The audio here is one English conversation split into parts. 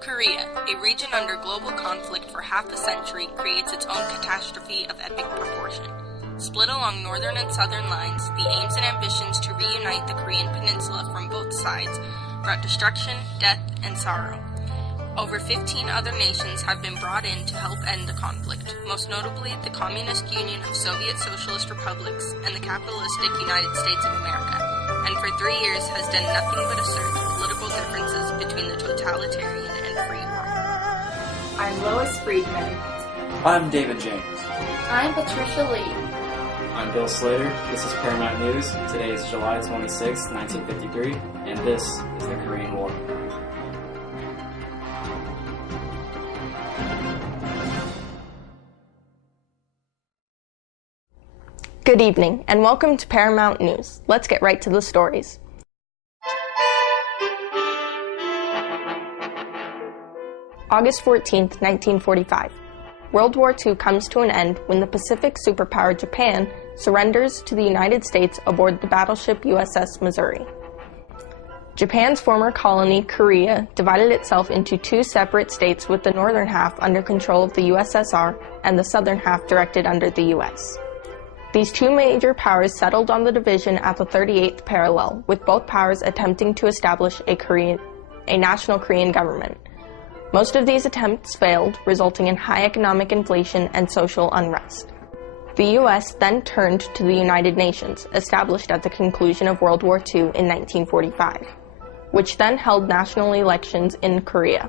Korea, a region under global conflict for half a century, creates its own catastrophe of epic proportion. Split along northern and southern lines, the aims and ambitions to reunite the Korean peninsula from both sides brought destruction, death, and sorrow. Over 15 other nations have been brought in to help end the conflict, most notably the Communist Union of Soviet Socialist Republics and the capitalistic United States of America, and for 3 years has done nothing but assert political differences between the totalitarian and free world. I'm Lois Friedman. I'm David James. I'm Patricia Lee. I'm Bill Slater. This is Paramount News. Today is July 26, 1953, and this is the Korean War. Good evening, and welcome to Paramount News. Let's get right to the stories. August 14, 1945. World War II comes to an end when the Pacific superpower Japan surrenders to the United States aboard the battleship USS Missouri. Japan's former colony, Korea, divided itself into two separate states with the northern half under control of the USSR and the southern half directed under the US. These two major powers settled on the division at the 38th parallel, with both powers attempting to establish a national Korean government. Most of these attempts failed, resulting in high economic inflation and social unrest. The US then turned to the United Nations, established at the conclusion of World War II in 1945, which then held national elections in Korea.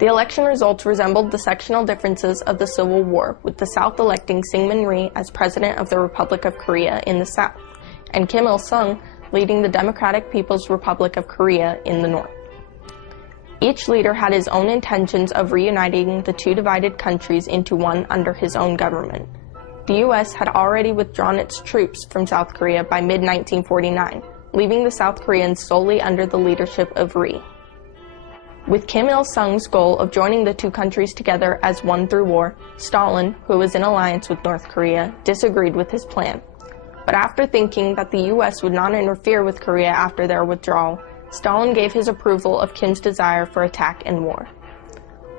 The election results resembled the sectional differences of the Civil War, with the South electing Syngman Rhee as President of the Republic of Korea in the South, and Kim Il-sung leading the Democratic People's Republic of Korea in the North. Each leader had his own intentions of reuniting the two divided countries into one under his own government. The U.S. had already withdrawn its troops from South Korea by mid-1949, leaving the South Koreans solely under the leadership of Rhee. With Kim Il-sung's goal of joining the two countries together as one through war, Stalin, who was in alliance with North Korea, disagreed with his plan. But after thinking that the U.S. would not interfere with Korea after their withdrawal, Stalin gave his approval of Kim's desire for attack and war.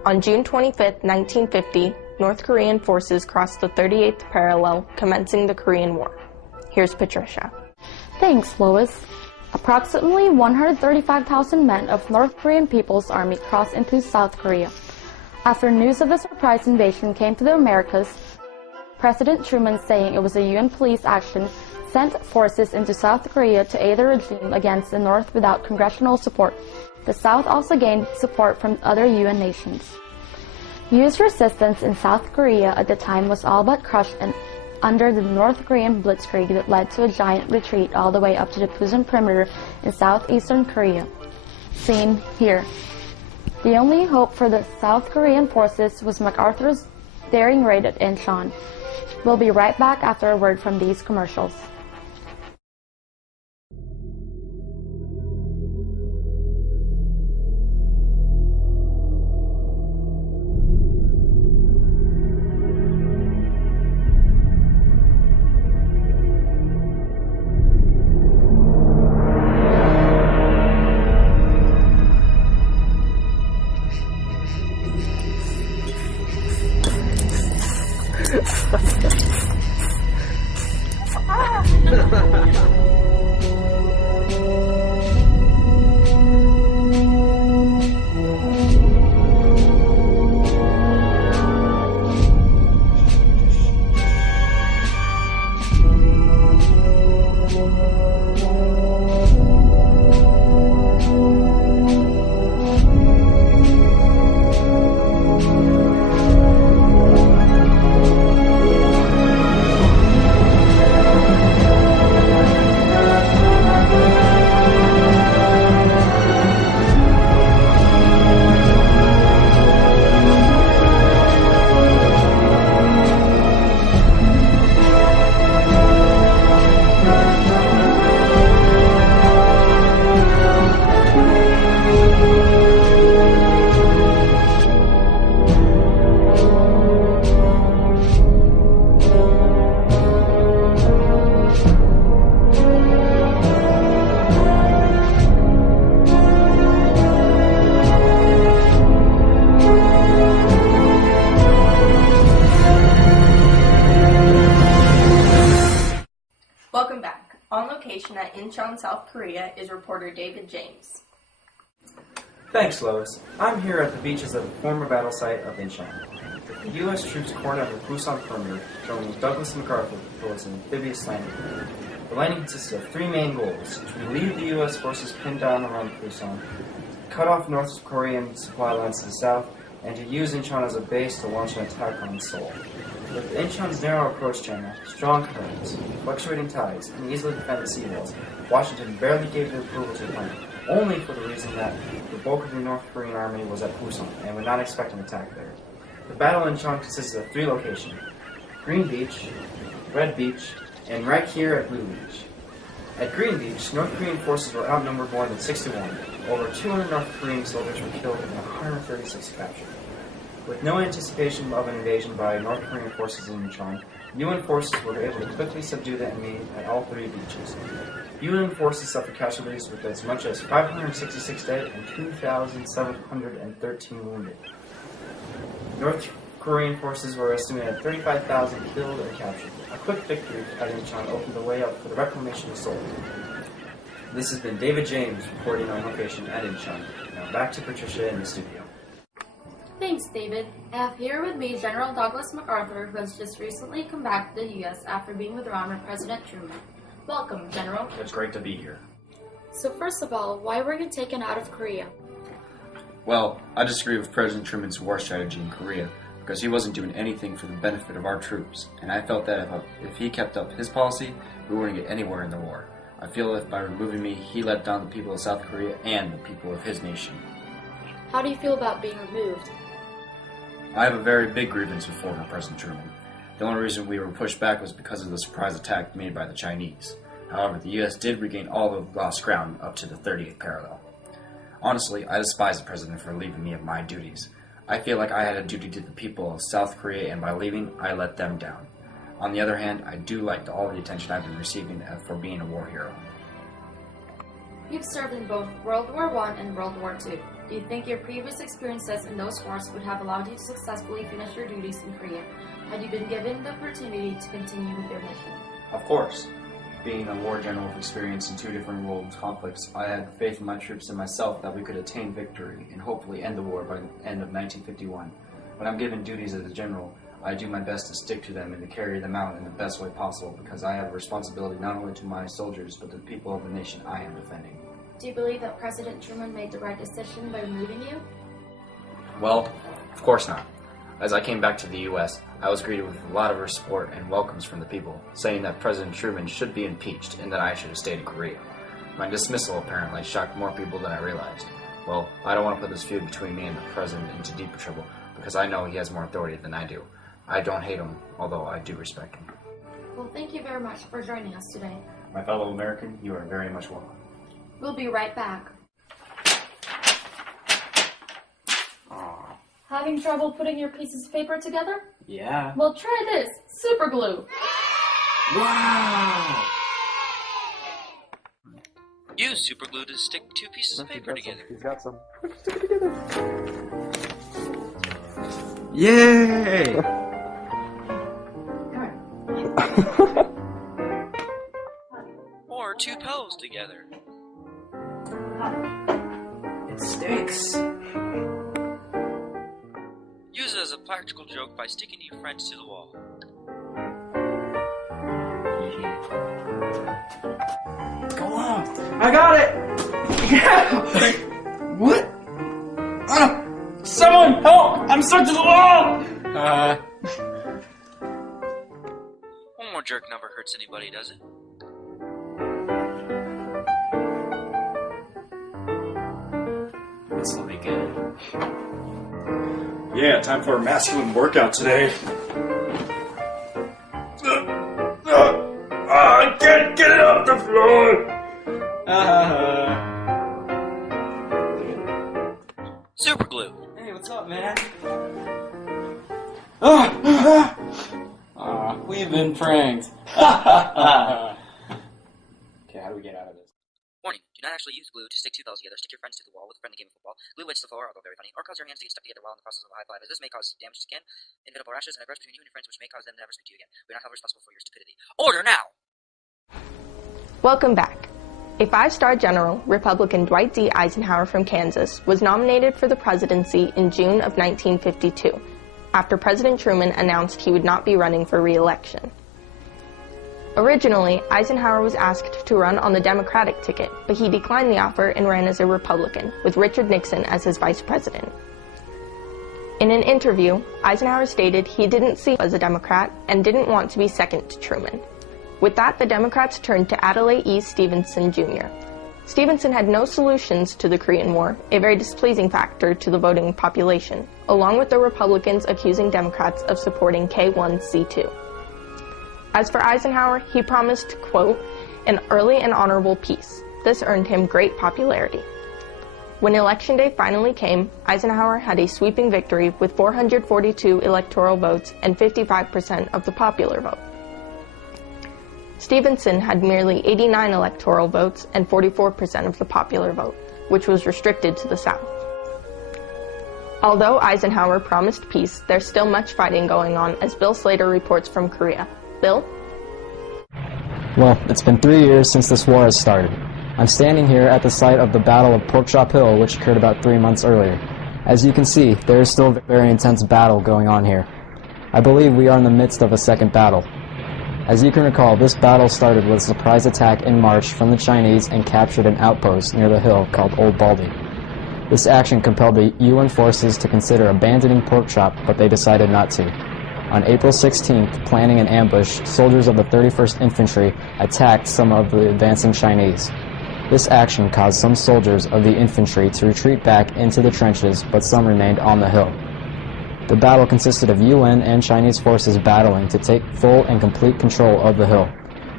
On June 25, 1950, North Korean forces crossed the 38th parallel, commencing the Korean War. Here's Patricia. Thanks, Lois. Approximately 135,000 men of North Korean People's Army crossed into South Korea. After news of the surprise invasion came to the Americas, President Truman, saying it was a UN police action, sent forces into South Korea to aid the regime against the North without congressional support. The South also gained support from other UN nations. U.S. resistance in South Korea at the time was all but crushed under the North Korean blitzkrieg that led to a giant retreat all the way up to the Pusan perimeter in southeastern Korea, seen here. The only hope for the South Korean forces was MacArthur's daring raid at Incheon. We'll be right back after a word from these commercials. location at Incheon, South Korea is reporter David James. Thanks, Lois. I'm here at the beaches of the former battle site of Incheon. The U.S. troops cornered the Busan perimeter, showing Douglas MacArthur proposed an amphibious landing. The landing consisted of three main goals: to relieve the U.S. forces pinned down around Busan, cut off North Korean supply lines to the south, and to use Incheon as a base to launch an attack on Seoul. With Incheon's narrow approach channel, strong currents, fluctuating tides, and easily defended seawalls, Washington barely gave the approval to the plan, only for the reason that the bulk of the North Korean army was at Busan and would not expect an attack there. The battle in Incheon consisted of three locations: Green Beach, Red Beach, and right here at Blue Beach. At Green Beach, North Korean forces were outnumbered more than 6 to 1. Over 200 North Korean soldiers were killed and 136 captured. With no anticipation of an invasion by North Korean forces in Incheon, UN forces were able to quickly subdue the enemy at all three beaches. UN forces suffered casualties with as much as 566 dead and 2,713 wounded. North Korean forces were estimated at 35,000 killed and captured. A quick victory at Incheon opened the way up for the reclamation of Seoul. This has been David James reporting on location at Incheon. Now back to Patricia in the studio. Thanks, David. I have here with me General Douglas MacArthur, who has just recently come back to the U.S. after being withdrawn by President Truman. Welcome, General. It's great to be here. So first of all, why were you taken out of Korea? Well, I disagree with President Truman's war strategy in Korea because he wasn't doing anything for the benefit of our troops, and I felt that if he kept up his policy, we wouldn't get anywhere in the war. I feel that by removing me, he let down the people of South Korea and the people of his nation. How do you feel about being removed? I have a very big grievance with former President Truman. The only reason we were pushed back was because of the surprise attack made by the Chinese. However, the U.S. did regain all the lost ground up to the 30th parallel. Honestly, I despise the President for relieving me of my duties. I feel like I had a duty to the people of South Korea, and by leaving, I let them down. On the other hand, I do like all the attention I've been receiving for being a war hero. You've served in both World War I and World War II. Do you think your previous experiences in those wars would have allowed you to successfully finish your duties in Korea had you been given the opportunity to continue with your mission? Of course. Being a war general with experience in two different world conflicts, I had faith in my troops and myself that we could attain victory and hopefully end the war by the end of 1951. When I'm given duties as a general, I do my best to stick to them and to carry them out in the best way possible because I have a responsibility not only to my soldiers but to the people of the nation I am defending. Do you believe that President Truman made the right decision by removing you? Well, of course not. As I came back to the U.S., I was greeted with a lot of support and welcomes from the people, saying that President Truman should be impeached and that I should have stayed in Korea. My dismissal apparently shocked more people than I realized. Well, I don't want to put this feud between me and the President into deeper trouble because I know he has more authority than I do. I don't hate him, although I do respect him. Well, thank you very much for joining us today. My fellow American, you are very much welcome. We'll be right back. Aww. Having trouble putting your pieces of paper together? Yeah. Well, try this. Super glue. Wow! Use super glue to stick two pieces of paper together. He's got some. Stick it together. Yay! Or two pillows together. It sticks. Use it as a practical joke by sticking your friends to the wall. Go on! I got it! Yeah! What? Someone help! I'm stuck to the wall! One more jerk never hurts anybody, does it? This will be good. Yeah, time for a masculine workout today. I can't get it off the floor! Super glue. Hey, what's up, man? We've been pranked. Okay, how do we get out of this? Warning, do not actually use glue to stick two pillows together. Stick your friends to the wall with a friendly game of football. Glue wedge to the floor, although very funny. Or cause your hands to get stuck together while in the process of a high five, as this may cause damage to skin, invisible rashes, and a grudge between you and your friends, which may cause them to never speak to you again. We are not held responsible for your stupidity. Order now! Welcome back. A five-star general, Republican Dwight D. Eisenhower from Kansas, was nominated for the presidency in June of 1952, after President Truman announced he would not be running for re-election. Originally, Eisenhower was asked to run on the Democratic ticket, but he declined the offer and ran as a Republican, with Richard Nixon as his vice president. In an interview, Eisenhower stated he didn't see as a Democrat and didn't want to be second to Truman. With that, the Democrats turned to Adlai E. Stevenson, Jr. Stevenson had no solutions to the Korean War, a very displeasing factor to the voting population, along with the Republicans accusing Democrats of supporting K1C2. As for Eisenhower, he promised, quote, an early and honorable peace. This earned him great popularity. When Election Day finally came, Eisenhower had a sweeping victory with 442 electoral votes and 55% of the popular vote. Stevenson had merely 89 electoral votes and 44% of the popular vote, which was restricted to the South. Although Eisenhower promised peace, there's still much fighting going on, as Bill Slater reports from Korea. Bill? Well, it's been 3 years since this war has started. I'm standing here at the site of the Battle of Porkchop Hill, which occurred about 3 months earlier. As you can see, there is still a very intense battle going on here. I believe we are in the midst of a second battle. As you can recall, this battle started with a surprise attack in March from the Chinese and captured an outpost near the hill called Old Baldy. This action compelled the UN forces to consider abandoning Porkchop, but they decided not to. On April 16th, planning an ambush, soldiers of the 31st Infantry attacked some of the advancing Chinese. This action caused some soldiers of the infantry to retreat back into the trenches, but some remained on the hill. The battle consisted of UN and Chinese forces battling to take full and complete control of the hill.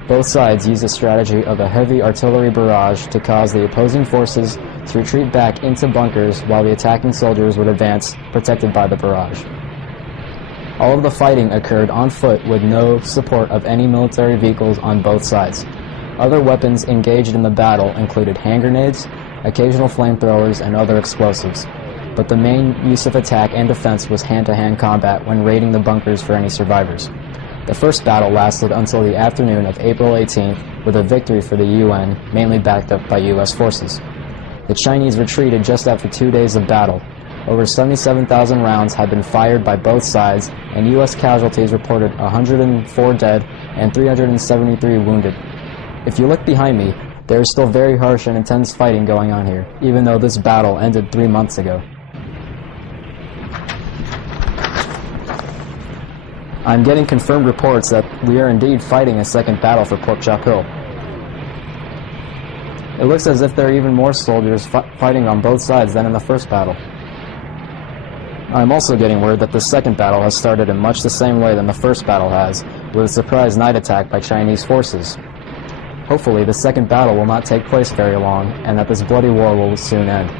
Both sides used a strategy of a heavy artillery barrage to cause the opposing forces to retreat back into bunkers while the attacking soldiers would advance, protected by the barrage. All of the fighting occurred on foot with no support of any military vehicles on both sides. Other weapons engaged in the battle included hand grenades, occasional flamethrowers, and other explosives. But the main use of attack and defense was hand-to-hand combat when raiding the bunkers for any survivors. The first battle lasted until the afternoon of April 18th, with a victory for the UN, mainly backed up by US forces. The Chinese retreated just after 2 days of battle. Over 77,000 rounds had been fired by both sides, and US casualties reported 104 dead and 373 wounded. If you look behind me, there is still very harsh and intense fighting going on here, even though this battle ended 3 months ago. I'm getting confirmed reports that we are indeed fighting a second battle for Porkchop Hill. It looks as if there are even more soldiers fighting on both sides than in the first battle. I'm also getting word that the second battle has started in much the same way than the first battle has, with a surprise night attack by Chinese forces. Hopefully, the second battle will not take place very long, and that this bloody war will soon end.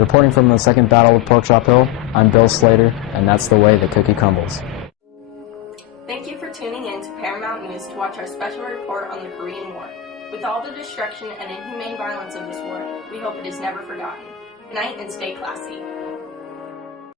Reporting from the second battle of Porkchop Hill, I'm Bill Slater, and that's the way the cookie crumbles. Thank you for tuning in to Paramount News to watch our special report on the Korean War. With all the destruction and inhumane violence of this war, we hope it is never forgotten. Good night and stay classy.